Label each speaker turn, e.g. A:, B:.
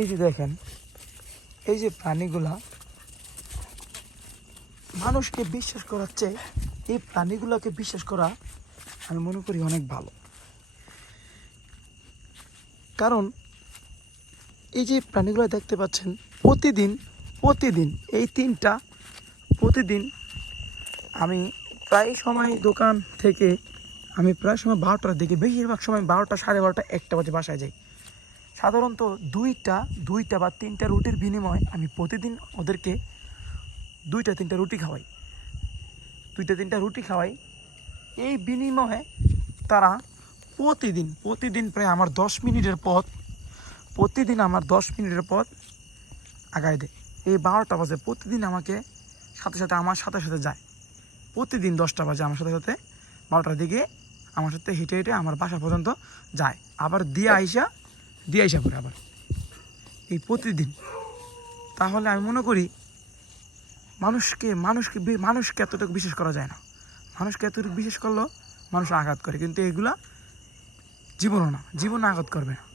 A: এই যে দেখেন, এই যে প্রাণীগুলা, মানুষকে বিশ্বাস করাচ্ছে, এই প্রাণীগুলোকে বিশ্বাস করা আমি মনে করি অনেক ভালো। কারণ এই যে প্রাণীগুলো দেখতে পাচ্ছেন, প্রতিদিন প্রতিদিন, এই তিনটা প্রতিদিন আমি প্রায় সময় দোকান থেকে, আমি প্রায় সময় বারোটার দিকে, বেশিরভাগ সময় বারোটা সাড়ে বারোটা, একটা বাজে বাসায় যাই। সাধারণত দুইটা দুইটা বা তিনটা রুটির বিনিময়ে আমি প্রতিদিন ওদেরকে দুইটা, তিনটা রুটি খাওয়াই। দুইটা, তিনটা রুটি খাওয়াই। এই বিনিময়ে তারা প্রতিদিন প্রতিদিন প্রায় আমার দশ মিনিটের পথ, প্রতিদিন আমার দশ মিনিটের পথ আগায় দেয়। এই বারোটা বাজে প্রতিদিন আমাকে সাথে সাথে আমার সাথে সাথে যায়। প্রতিদিন দশটা বাজে আমার সাথে সাথে বারোটার দিকে আমার সাথে হেঁটে হেঁটে আমার বাসা পর্যন্ত যায়। আবার দিয়ে আইসা দিয়ে আসা করে আবার। এই প্রতিদিন। তাহলে আমি মনে করি, মানুষকে মানুষকে মানুষকে এতটুকু বিশ্বাস করা যায় না। মানুষকে এতটুকু বিশ্বাস করলেও মানুষ আঘাত করে। কিন্তু এগুলা জীবনও না। জীবন আঘাত করবে না।